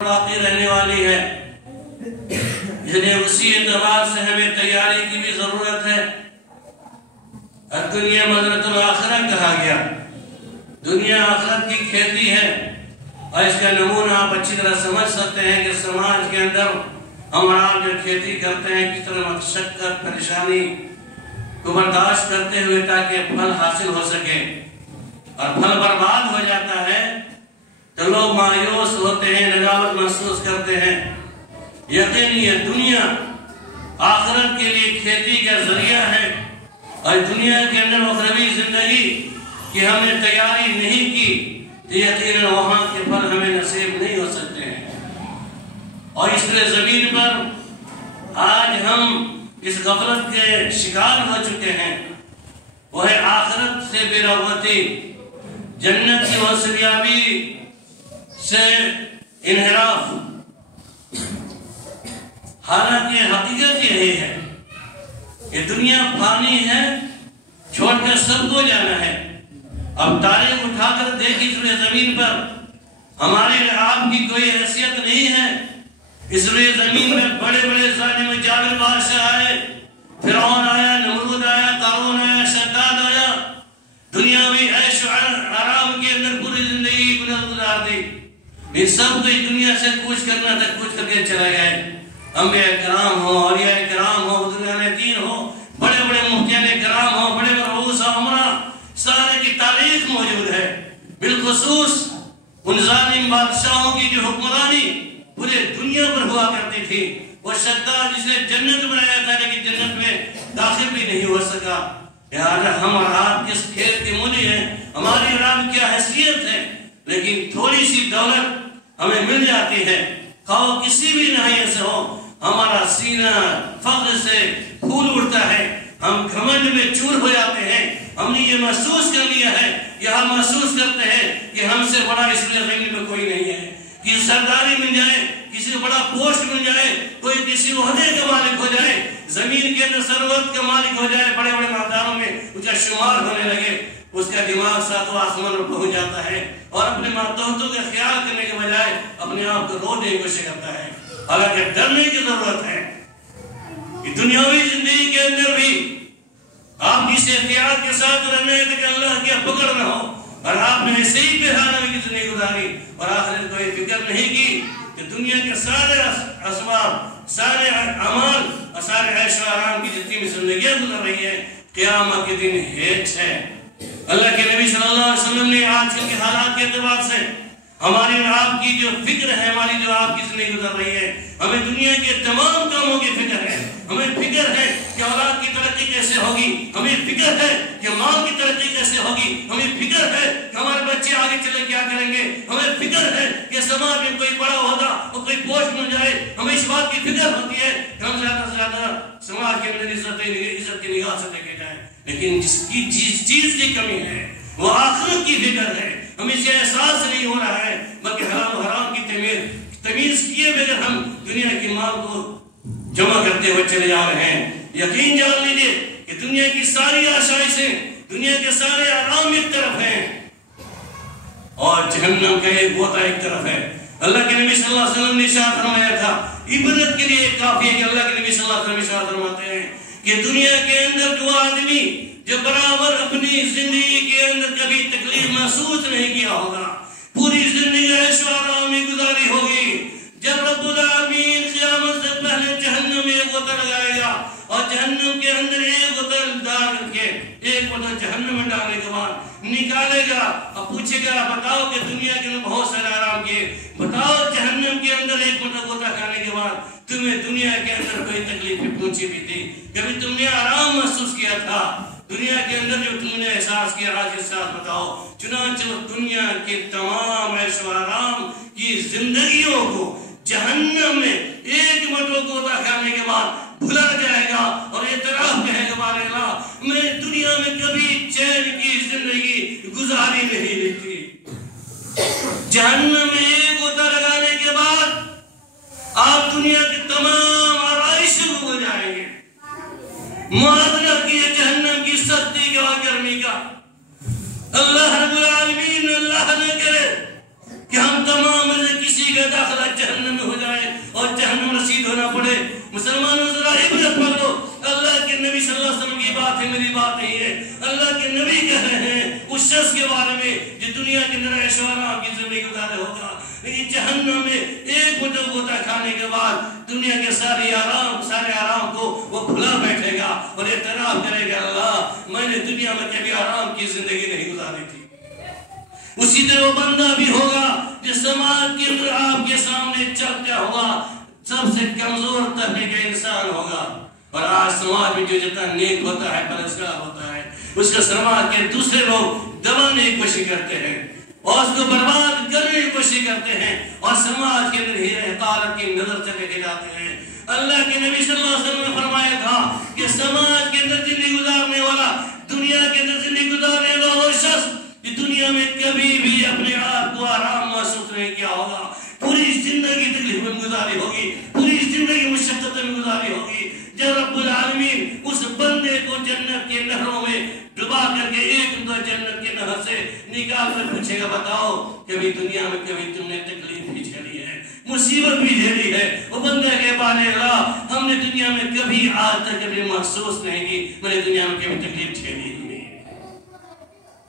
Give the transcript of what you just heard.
باقی رہنے والی ہے، اس لیے اسی اعتبار سے ہمیں تیاری کی بھی ضرورت ہے۔ الدنیا مزرعۃ الآخرہ کہا گیا، دنیا آخرت کی کھیتی ہے، اور اس کا نمونہ آپ اچھی طرح سمجھ سکتے ہیں کہ سماج کے اندر ہم اور آپ جو کھیتی کرتے ہیں کس طرح مشقت پریشانی کو برداشت کرتے ہوئے تاکہ پھل حاصل ہو سکے، اور پھل برباد ہو جاتا ہے تو لوگ مایوس ہوتے ہیں، ندامت محسوس کرتے ہیں۔ یقین یہ دنیا آخرت کے لیے کھیتی کا ذریعہ ہے، اور دنیا کے اندر اخروی زندگی کی ہم نے تیاری نہیں کی تو یقیناً وہاں کے پھل ہمیں نصیب نہیں ہو سکتے ہیں۔ اور اس لیے زمین پر آج ہم اس غفلت کے شکار ہو چکے ہیں، وہ ہے آخرت سے بے رغبتی، جنت کی حاصلیابی سے انحراف۔ حالانکہ حقیقت یہی ہے کہ دنیا فانی ہے، چھوڑ کر سب کو جانا ہے۔ اب تاریخ اٹھا کر دیکھی اس زمین پر ہماری آپ کی کوئی حیثیت نہیں ہے، اس لیے زمین میں بڑے بڑے ظالم جابر بادشاہ آئے، فرعون آیا، نمرود آیا، قارون آیا، شداد آیا، دنیاوی عیش و آرام کے اندر پوری زندگی گزار دی۔ یہ سب کو اس دنیا سے کوچ کرنا تھا، کوچ کر کے چلے گئے۔ انبیاء کرام ہو، اولیاء کرام ہو، بزرگان دین ہو، بڑے بڑے مفتیان کرام ہو، بڑے بڑے رؤوس امراء، سارے کی تاریخ موجود ہے۔ بالخصوص ان ظالم بادشاہوں کی جو حکمرانی پورے دنیا پر ہوا کرتی تھی، وہ شداد جس نے جنت بنایا تھا لیکن جنت میں داخل بھی نہیں ہو سکا۔ لہٰذا ہم اور آپ کس کھیت کے مولی ہیں، ہماری اور آپ کیا حیثیت ہے، لیکن تھوڑی سی دولت ہمیں مل جاتی ہے، خواہ کسی بھی ناحیے سے ہو، ہمارا سینہ فخر سے پھول اٹھتا ہے، ہم گھمنڈ میں چور ہو جاتے ہیں۔ ہم نے یہ محسوس کر لیا ہے، یہ ہم محسوس کرتے ہیں کہ ہم سے بڑا اس لیے زمین میں کوئی نہیں ہے، کہ سرداری مل جائے، کسی بڑا پوسٹ مل جائے، کوئی کسی عہدے کا مالک ہو جائے، زمین کے اندر ثروت کا مالک ہو جائے، بڑے بڑے مقاموں میں اس کا شمار ہونے لگے، اس کا دماغ ساتواں آسمان پر پہنچ جاتا ہے، اور اپنے ماتحتوں کا خیال کرنے کے بجائے اپنے آپ کو رونے کی کوشش کرتا ہے۔ حالانکہ ڈرنے کی ضرورت ہے کہ دنیاوی زندگی کے اندر بھی آپ اس احتیاط کے ساتھ رہنا ہے کہ اللہ کی پکڑ نہ ہو، اور آپ نے ایسے ہی بہانہ کی زندگی گزاری اور آخرت کوئی فکر نہیں کی کہ دنیا کے سارے اسباب، سارے اعمال اور سارے عیش و آرام کی جتنی بھی زندگیاں گزر رہی ہیں، قیامت کے دن ہیچ ہے۔ اللہ کے نبی صلی اللہ علیہ وسلم نے آج کل کے حالات کے اعتبار سے ہماری اور آپ کی جو فکر ہے، ہماری جو آپ کی زندگی گزر رہی ہے، ہمیں دنیا کے تمام کاموں کی فکر ہے، ہمیں فکر ہے کہ اولاد کی ترقی کیسے ہوگی، ہمیں فکر ہے کہ مال کی ترقی کیسے ہوگی، ہمیں فکر ہے کہ ہمارے بچے آگے چلے کیا کریں گے، ہمیں فکر ہے کہ سماج میں کوئی بڑا عہدہ اور کوئی پوسٹ مل جائے، ہمیں اس بات کی فکر ہوتی ہے کہ ہم زیادہ سے زیادہ سماج کے اندر عزت کی نگاہ سے دیکھے جائیں، لیکن جس چیز کی کمی ہے وہ آخرت کی فکر ہے۔ ہمیں اسے احساس نہیں ہو رہا ہے، بلکہ حرام حرام کی تمیز کیے بغیر ہم دنیا کی مال کو جمع کرتے ہوئے چلے جا رہے ہیں۔ یقین جان لیجیے کہ دنیا کی ساری آسائشیں، دنیا کے سارے آرام ایک طرف ہیں اور جہنم کا ایک غوطہ ایک طرف ہے۔ اللہ کے نبی صلی اللہ علیہ وسلم نے ارشاد فرمایا تھا، عبرت کے لیے کافی ہے کہ اللہ کے نبی صلی اللہ علیہ وسلم ارشاد فرماتے ہیں کہ دنیا کے اندر جو آدمی جو برابر اپنی زندگی کے اندر کبھی تکلیف محسوس نہیں کیا ہوگا، پوری زندگی عیش و آرام میں گزاری ہوگی، جب رب العالمین قیامت سے پہلے جہنم میں ایک غوطہ لگائے گا اور جہنم کے اندر ایک غوطہ ڈال کر کے ایک غوطہ جہنم میں ڈالنے کے بعد نکالے گا اور پوچھے گا، بتاؤ کہ دنیا کے اندر بہت سارے آرام کیے، بتاؤ جہنم کے اندر ایک غوطہ کھانے کے بعد تمہیں دنیا کے اندر کوئی تکلیف پہنچی بھی تھی، کبھی تم نے آرام محسوس کیا تھا دنیا کے اندر جو تم نے احساس کیا، آج احساس بتاؤ۔ چنانچہ دنیا کے تمام عیش و آرام کی زندگیوں کو جہنم میں ایک غوطہ کھانے کے بعد بھلا جائے گا اور اعتراف کہے گا، بارے اللہ میں دنیا میں کبھی چین کی زندگی گزاری نہیں تھی۔ جہنم میں ایک غوطہ لگانے کے بعد آپ دنیا کے تمام آرائش کو ہو جائیں گے، معادلہ کیے جہنم کی سختی کا اور گرمی کا۔ اللہ رب العالمین اللہ نہ کرے کہ ہم تمام سے کسی کا داخلہ جہنم میں ہو جائے اور جہنم رسید ہونا پڑے۔ مسلمانوں ذرا عبرت پکڑو، اللہ کے نبی صلی اللہ علیہ وسلم کی بات ہے، میری بات نہیں ہے۔ اللہ کے نبی کہہ رہے ہیں اس شخص کے بارے میں جو دنیا کے اندر عیش و آرام کی زندگی گزارے ہوگا، لیکن جہنم میں ایک مٹک غوطہ کھانے کے بعد دنیا کے سارے آرام کو وہ بھلا بیٹھے گا اور اعتراف کرے گا، اللہ میں نے دنیا میں کبھی آرام کی زندگی نہیں گزاری تھی۔ اسی طرح وہ بندہ بھی ہوگا جو سماج کے اندر آپ کے سامنے چلتا ہوگا، سب سے کمزور طبقے کا انسان ہوگا، اور آج سماج میں جو جتنا نیک ہوتا ہے، پرہیزگار ہوتا ہے، اس کا سماج کے دوسرے لوگ دبانے کی کوشش کرتے ہیں اور اس کو برباد کرنے کی کوشش کرتے ہیں اور سماج کے اندر ہی حقارت کی نظر سے دیکھے جاتے ہیں۔ اللہ کے نبی صلی اللہ علیہ وسلم نے فرمایا تھا کہ سماج کے اندر زندگی گزارنے والا، دنیا کے اندر زندگی گزارنے والا وہ شخص کہ دنیا میں کبھی بھی اپنے آپ کو آرام محسوس نہیں کیا ہوگا، پوری زندگی تکلیف میں گزاری ہوگی، پوری زندگی مشقت میں گزاری ہوگی۔ جب رب العالمین اس بندے کو جنت کے نہروں میں ڈبا کر کے ایک دو جنت کے نہر سے نکال کر پوچھے گا، بتاؤ کبھی دنیا میں کبھی تم نے تکلیف بھی جھیلی ہے، مصیبت بھی جھیلی ہے؟ وہ بندہ کے بارے اللہ ہم نے دنیا میں کبھی آج تک کبھی محسوس نہیں کی، میں نے دنیا میں کبھی تکلیف جھیلی ہے۔